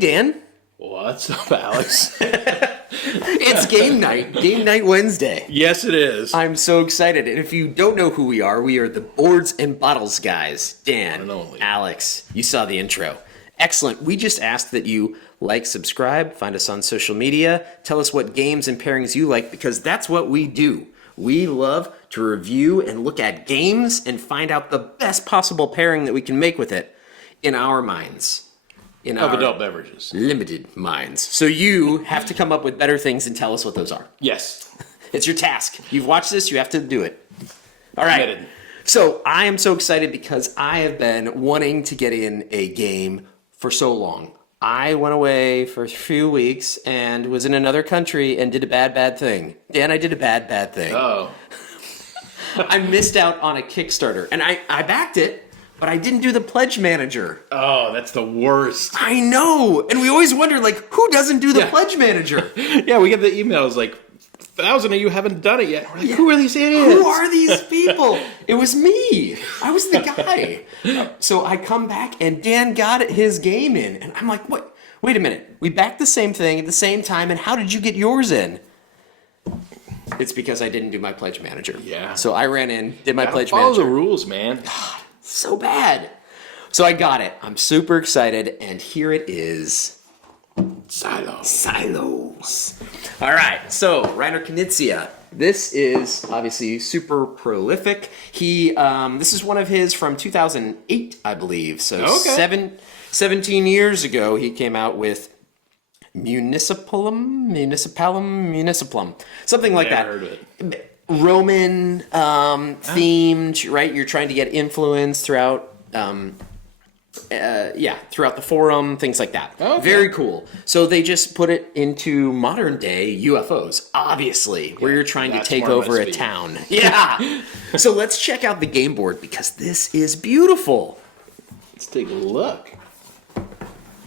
Dan. What's up, Alex? It's game night Wednesday. Yes, it is. I'm so excited. And if you don't know who we are the Boards and Bottles guys. Dan, One and only. Alex, you saw the intro. Excellent. We just asked that you like, subscribe, find us on social media, tell us what games and pairings you like, because that's what we do. We love to review and look at games and find out the best possible pairing that we can make with it in our minds. In Of our adult beverages. limited minds. So you have to come up with better things and tell us what those are. Yes. It's your task. You've watched this, you have to do it. All right. Committed. So I am so excited because I have been wanting to get in a game for so long. I went away for a few weeks and was in another country and did a bad thing. Dan, I did a bad thing. Oh. I missed out on a Kickstarter, and I backed it, but I didn't do the pledge manager. Oh, that's the worst. I know, and we always wonder, like, who doesn't do the Yeah. pledge manager? Yeah, we get the emails like, 1,000 of you haven't done it yet. We're like, who are these idiots? Who are these people? It was me. I was the guy. So I come back, and Dan got his game in, and I'm like, what? Wait a minute. We backed the same thing at the same time, and how did you get yours in? It's because I didn't do my pledge manager. Yeah. So I ran in, did my pledge Follow manager. the rules, man. So bad. So I got it. I'm super excited, and here it is. Silos. All right, so Reiner Knizia. This is obviously super prolific. This is one of his from 2008, I believe. So Okay. 17 years ago, he came out with Municipalum, something like Never that. heard of it. Roman themed, right? You're trying to get influence throughout throughout the forum, things like that. Okay. Very cool. So they just put it into modern day UFOs, obviously, where you're trying to that's take more over my a speed. town. Yeah. So let's check out the game board because this is beautiful. Let's take a look.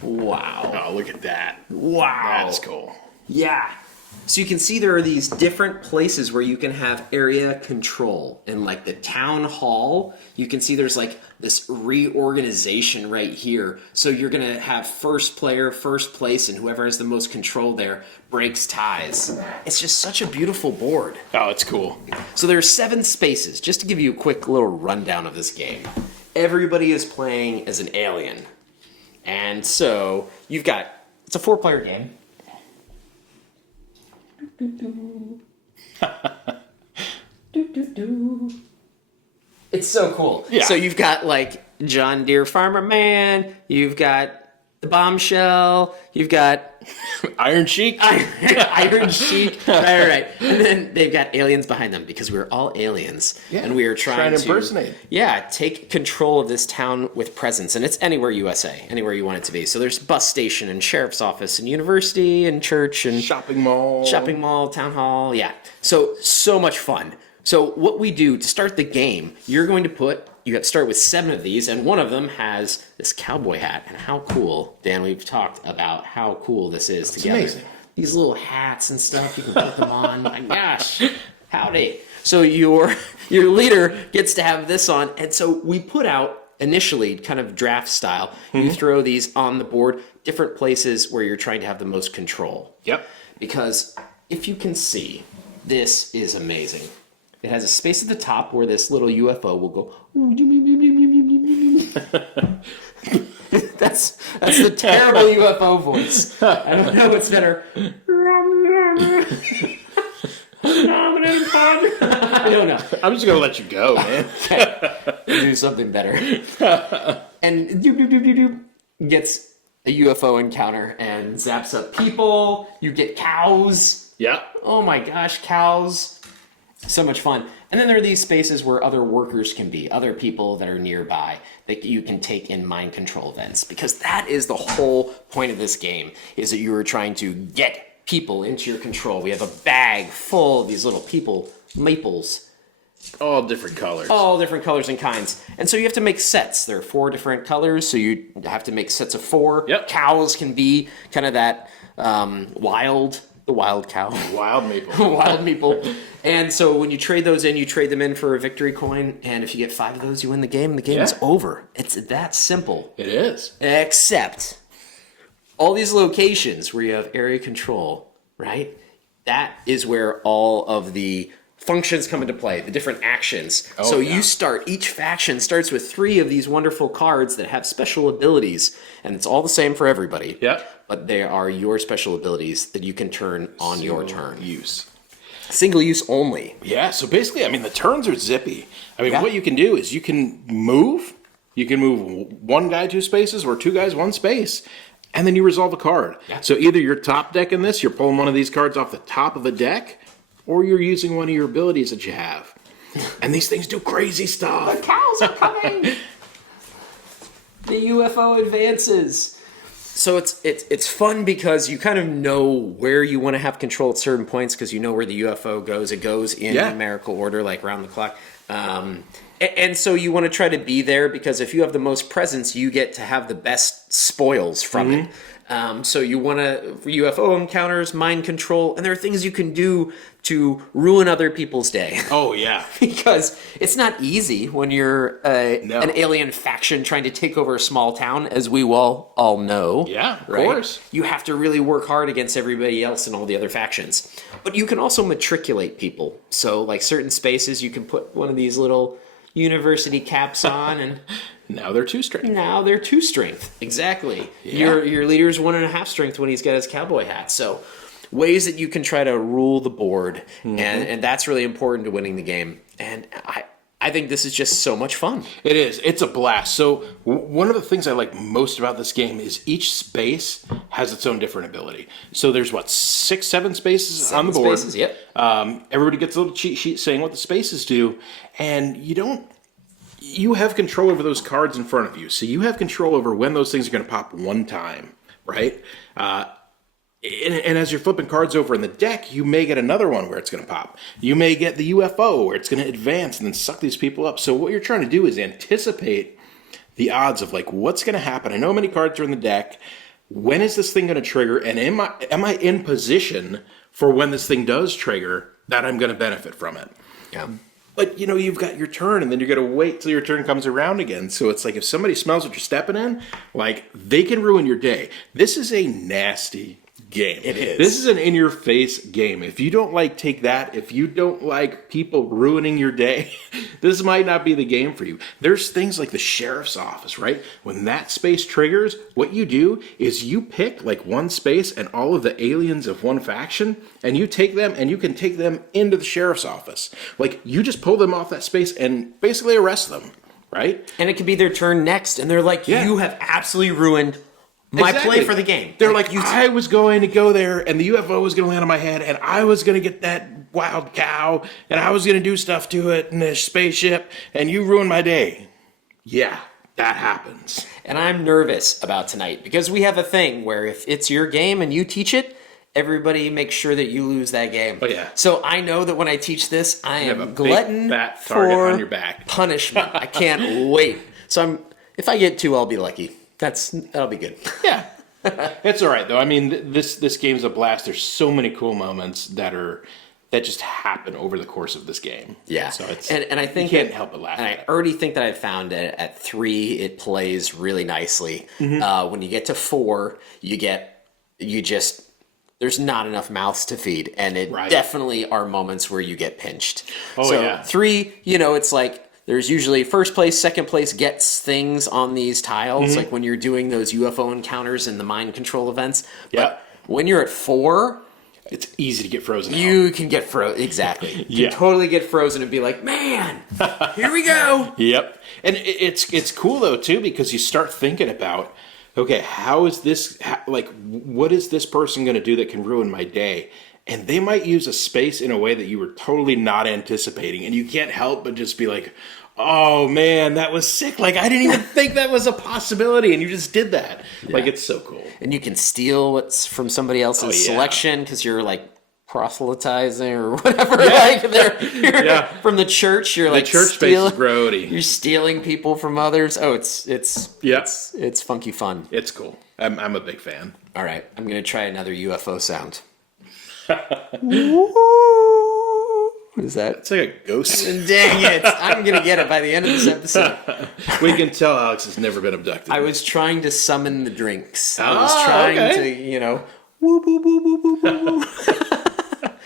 Wow. Oh, look at that. Wow. That's cool. Yeah. So you can see there are these different places where you can have area control. And like the town hall, you can see there's like this reorganization right here. So you're going to have first player, first place, and whoever has the most control there breaks ties. It's just such a beautiful board. Oh, it's cool. So there are 7 spaces. Just to give you a quick little rundown of this game. Everybody is playing as an alien. And so you've got, it's a 4-player game. It's so cool. Yeah. So you've got like John Deere Farmer Man, you've got the Bombshell, you've got Iron Sheik. Iron Sheik. Right. And then they've got aliens behind them because we're all aliens. Yeah, And we are trying to impersonate. Yeah, take control of this town with presence. And it's anywhere USA, anywhere you want it to be. So there's bus station and sheriff's office and university and church and Shopping mall. town hall. Yeah. So much fun. So what we do to start the game, you have to start with 7 of these, and one of them has this cowboy hat. And how cool, Dan, we've talked about how cool this is together. amazing. These little hats and stuff, you can put them on. My gosh, howdy. So your leader gets to have this on. And so we put out, initially, kind of draft style, you throw these on the board, different places where you're trying to have the most control. Yep. Because if you can see, this is amazing. It has a space at the top where this little UFO will go. That's the terrible UFO voice. I don't know what's better. I don't know. I'm just going to let you go, man. Do something better. And gets a UFO encounter and zaps up people. You get cows. Yep. Oh my gosh, cows. So much fun. And then there are these spaces where other workers can be, other people that are nearby that you can take in mind control events. Because that is the whole point of this game, is that you are trying to get people into your control. We have a bag full of these little people, maples, All different colors. all different colors and kinds. And so you have to make sets. There are 4 different colors, so you have to make sets of 4. Yep. Cows can be kind of that wild cow. Wild maple. Wild maple. And so when you trade those in, you trade them in for a victory coin. And if you get 5 of those, you win the game. The game is over. It's that simple. It is. Except all these locations where you have area control, right? That is where all of the functions come into play, the different actions. So each faction starts with 3 of these wonderful cards that have special abilities, and it's all the same for everybody. Yeah. But they are your special abilities that you can turn on your turn. Use. Single use only. Yeah, so basically, I mean, the turns are zippy. I mean, what you can do is you can move. You can move 1 guy 2 spaces or 2 guys 1 space, and then you resolve a card. Yeah. So either you're top decking this, you're pulling one of these cards off the top of the deck, or you're using one of your abilities that you have. And these things do crazy stuff. The cows are coming! The UFO advances. So it's fun because you kind of know where you want to have control at certain points because you know where the UFO goes. It goes in numerical order, like round the clock. And so you want to try to be there because if you have the most presence, you get to have the best spoils from it. So you want to UFO encounters, mind control, and there are things you can do to ruin other people's day. Oh, yeah. Because it's not easy when you're an alien faction trying to take over a small town, as we all know. Yeah, of course. You have to really work hard against everybody else and all the other factions. But you can also matriculate people. So, like certain spaces, you can put one of these little university caps on and... Now they're 2 strength. Now they're 2 strength. Exactly. Yeah. Your leader's 1.5 strength when he's got his cowboy hat. So ways that you can try to rule the board, and that's really important to winning the game. And I think this is just so much fun. It is. It's a blast. So one of the things I like most about this game is each space has its own different ability. So there's 6, 7 spaces on the board. Spaces, yep. Everybody gets a little cheat sheet saying what the spaces do, and you have control over those cards in front of you. So you have control over when those things are going to pop 1 time, right? And as you're flipping cards over in the deck, you may get another one where it's going to pop. You may get the UFO where it's going to advance and then suck these people up. So what you're trying to do is anticipate the odds of what's going to happen. I know how many cards are in the deck. When is this thing going to trigger? And am I in position for when this thing does trigger that I'm going to benefit from it? Yeah. But, you've got your turn, and then you're going to wait till your turn comes around again. So it's like if somebody smells what you're stepping in, they can ruin your day. This is a nasty game. It is. This is an in-your-face game. If you don't take that, if you don't like people ruining your day, this might not be the game for you. There's things like the sheriff's office, right? When that space triggers, what you do is you pick 1 space and all of the aliens of one faction, and you take them and you can take them into the sheriff's office. You just pull them off that space and basically arrest them, right? And it could be their turn next, and they're like, you have absolutely ruined my play for the game. They're I was going to go there, and the UFO was going to land on my head, and I was going to get that wild cow, and I was going to do stuff to it in this spaceship, and you ruined my day. Yeah, that happens. And I'm nervous about tonight, because we have a thing where if it's your game and you teach it, everybody makes sure that you lose that game. Oh, yeah. So I know that when I teach this, I am a glutton big, fat target for on your back. Punishment. I can't wait. So if I get 2, I'll be lucky. That'll be good. Yeah. It's all right, though. I mean, this game's a blast. There's so many cool moments that just happen over the course of this game. Yeah. So and I think you can't help but laugh. And I already think that I've found at 3 it plays really nicely. When you get to 4, there's not enough mouths to feed, and it definitely are moments where you get pinched. Oh, so yeah. 3, it's there's usually first place, second place gets things on these tiles, like when you're doing those UFO encounters and the mind control events. But when you're at 4, it's easy to get frozen. You can get frozen. Exactly. You can totally get frozen and be like, man, here we go. Yep. And it's cool, though, too, because you start thinking about, okay, how is this, what is this person going to do that can ruin my day? And they might use a space in a way that you were totally not anticipating. And you can't help but just be like, oh, man, that was sick. I didn't even think that was a possibility. And you just did that. Yeah. It's so cool. And you can steal what's from somebody else's selection because you're proselytizing or whatever. You're from the church. You're the church space is grody. You're stealing people from others. Oh, it's funky fun. It's cool. I'm a big fan. All right, I'm gonna try another UFO sound. What is that? It's like a ghost. Dang it. I'm going to get it by the end of this episode. We can tell Alex has never been abducted. I was trying to summon the drinks. I Ah, was trying okay. to, woo, woo, woo, woo, woo, woo, woo.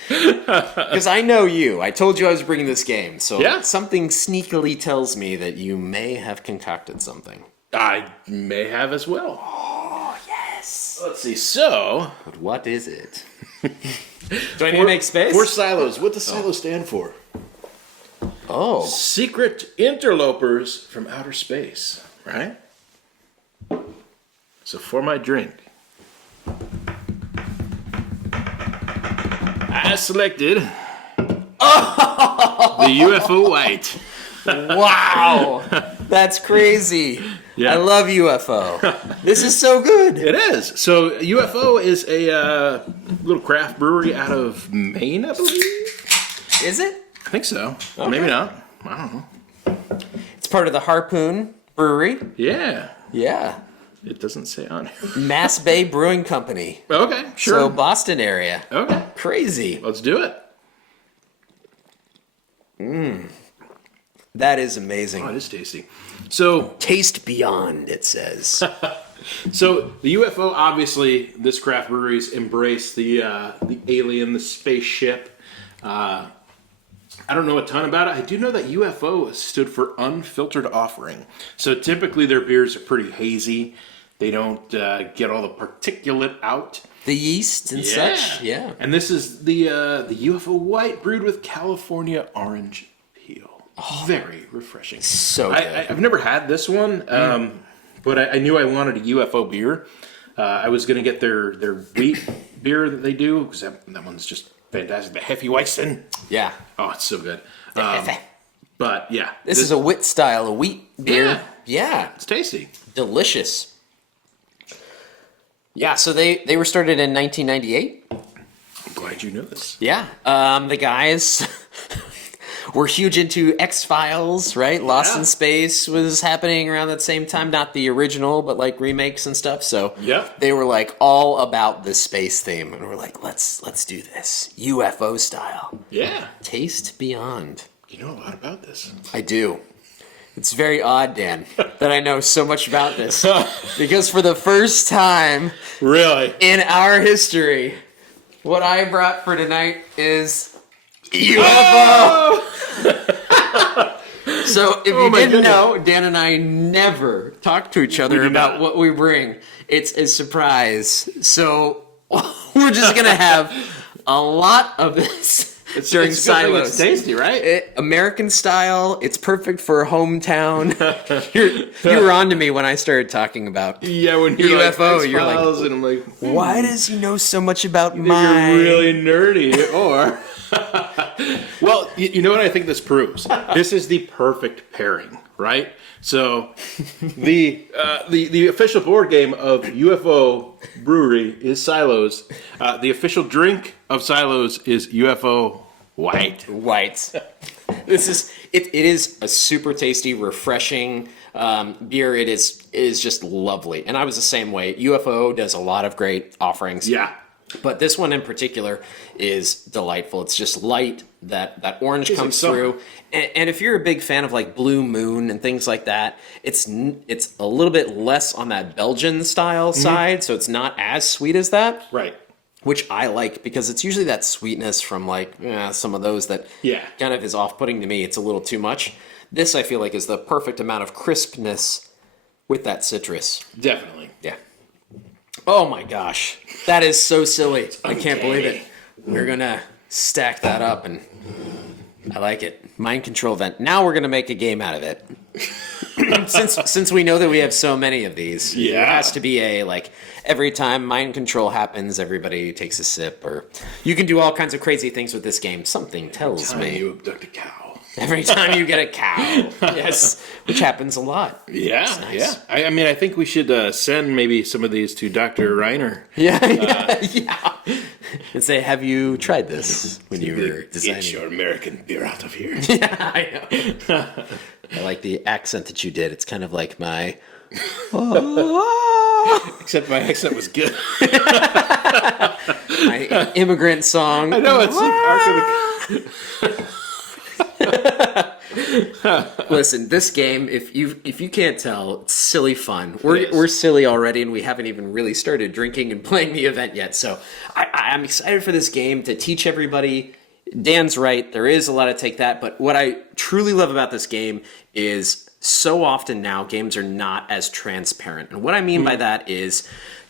Because I know you. I told you I was bringing this game. So Yeah. something sneakily tells me that you may have concocted something. I may have as well. Oh, yes. Let's see. So, But what is it? Do I need to make space? for silos, what does silo stand for? Oh. Secret interlopers from outer space, right? So for my drink, I selected the UFO White. Wow. That's crazy. Yeah. I love UFO. This is so good. It is. So UFO is a little craft brewery out of Maine, I believe. Is it? I think so. Okay. Maybe not. I don't know. It's part of the Harpoon Brewery. Yeah. Yeah. It doesn't say on here. Mass Bay Brewing Company. Okay, sure. So Boston area. Okay. Crazy. Let's do it. That is amazing. Oh, it is tasty. So, Taste beyond, it says. so the UFO, obviously, this craft brewery's embraced the alien, the spaceship. I don't know a ton about it. I do know that UFO stood for unfiltered offering. So typically their beers are pretty hazy. They don't get all the particulate out. The yeast and such. Yeah. And this is the UFO White brewed with California orange peel. Very refreshing. So good. I've never had this one, but I knew I wanted a UFO beer. I was going to get their wheat beer that they do, because that one's just fantastic. The Hefeweizen. Yeah. Oh, it's so good. Hefe. But yeah. This is a wit style, a wheat beer. Yeah. Yeah. It's tasty. Delicious. Yeah, so they were started in 1998. I'm glad you know this. Yeah. The guys were huge into X-Files, right? Lost Yeah. in Space was happening around that same time. Not the original, but like remakes and stuff. So Yeah. they were like all about the space theme. And we're like, let's do this. UFO style. Yeah. Taste beyond. You know a lot about this. I do. It's very odd, Dan, that I know so much about this. Because for the first time Really? in our history, what I brought for tonight is UFO. Oh! So if Oh you my didn't goodness. know, Dan and I never talk to each other do about not. what we bring. It's a surprise. So we're just going to have a lot of this during it's a good thing Silos. it's tasty, right? American style. It's perfect for a hometown. You were on to me when I started talking about Yeah, when you're UFO, like, you're like, X-Files, and I'm like, why does he know so much about you're mine? really nerdy, or well, you know what I think this proves? This is the perfect pairing, right? So the official board game of UFO Brewery is Silos. The official drink of Silos is UFO White. White. This is it is a super tasty, refreshing beer. It is just lovely. And I was the same way. UFO does a lot of great offerings. Yeah. But this one in particular is delightful. It's just light. That orange Tastes comes like summer. through. And if you're a big fan of like Blue Moon and things like that, it's a little bit less on that Belgian style side, so it's not as sweet as that. Right. Which I like because it's usually that sweetness from like some of those that Yeah. kind of is off-putting to me. It's a little too much. This I feel like is the perfect amount of crispness with that citrus. Definitely. Yeah. Oh my gosh. That is so silly. I can't believe it. We're going to stack that up and I like it. Mind control event. Now we're going to make a game out of it. since we know that we have so many of these, Yeah. there has to be a like every time mind control happens, everybody takes a sip, or you can do all kinds of crazy things with this game. Something tells Time me you abduct a cow. every time you get a cow, yes, which happens a lot. Yeah, nice. yeah. I mean, I think we should send maybe some of these to Dr. Reiner. Yeah. And say, have you tried this when you were Get designing? your American beer out of here. Yeah, I know. I like the accent that you did. It's kind of like my. Except my accent was good. My immigrant song. I know, it's like Ark of the... Listen, this game, if you can't tell, it's silly fun. is. We're silly already, and we haven't even really started drinking and playing the event yet. So I'm excited for this game to teach everybody. Dan's right. There is a lot of take that, but what I truly love about this game is so often now games are not as transparent. And what I mean by that is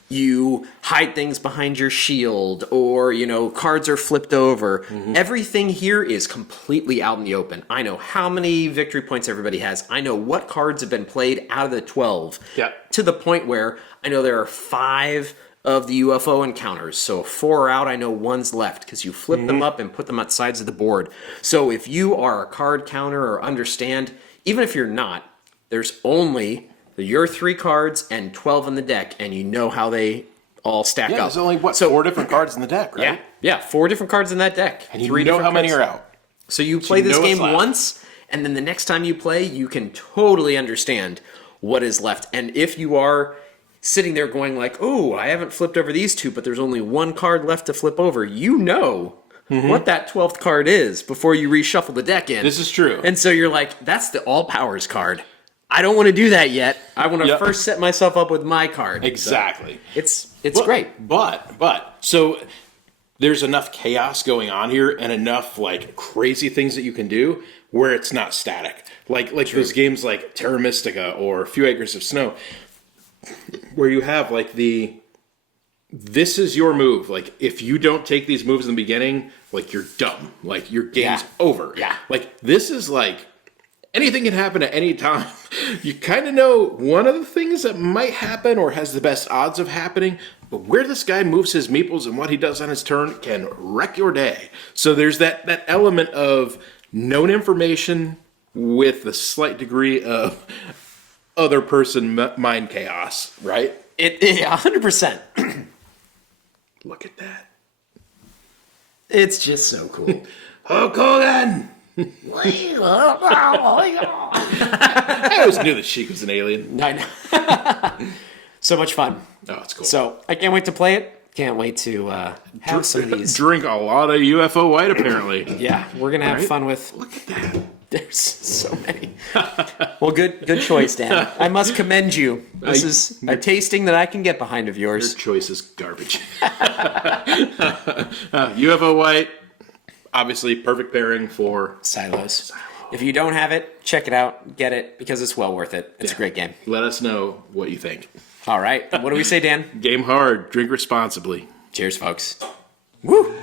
you hide things behind your shield, or, cards are flipped over. Everything here is completely out in the open. I know how many victory points everybody has. I know what cards have been played out of the 12. Yeah. To the point where I know there are 5 of the UFO encounters. So 4 are out, I know 1's left, because you flip them up and put them at sides of the board. So if you are a card counter or understand, even if you're not, there's only your 3 cards and 12 in the deck, and you know how they all stack up. There's only, 4 different cards in the deck, right? Yeah, 4 different cards in that deck. And you know how many are out. So you play this game what's left. once, and then the next time you play, you can totally understand what is left. And if you are sitting there going like, oh, I haven't flipped over these 2, but there's only 1 card left to flip over, you know what that 12th card is before you reshuffle the deck in. This is true. And so you're like, that's the all powers card. I don't want to do that yet. I want to first set myself up with my card. Exactly. So it's great. But so there's enough chaos going on here and enough like crazy things that you can do where it's not static. Like those games like Terra Mystica or A Few Acres of Snow, where you have like this is your move. Like if you don't take these moves in the beginning, like you're dumb. Like your game's over. Yeah. Like this is like anything can happen at any time. You kind of know one of the things that might happen or has the best odds of happening, but where this guy moves his meeples and what he does on his turn can wreck your day. So there's that element of known information with a slight degree of other person mind chaos, right? 100%. Look at that. It's just so cool. Hulk Hogan! I always knew that Sheik was an alien. I know. So much fun. Oh, it's cool. So I can't wait to play it. Can't wait to have some of these. Drink a lot of UFO White, apparently. Yeah, we're going to have fun with... Look at that. There's so many. Well, good choice, Dan. I must commend you. This is a tasting that I can get behind of yours. Your choice is garbage. UFO White, obviously perfect pairing for SILOS. If you don't have it, check it out. Get it, because it's well worth it. It's a great game. Let us know what you think. All right. What do we say, Dan? Game hard. Drink responsibly. Cheers, folks. Woo!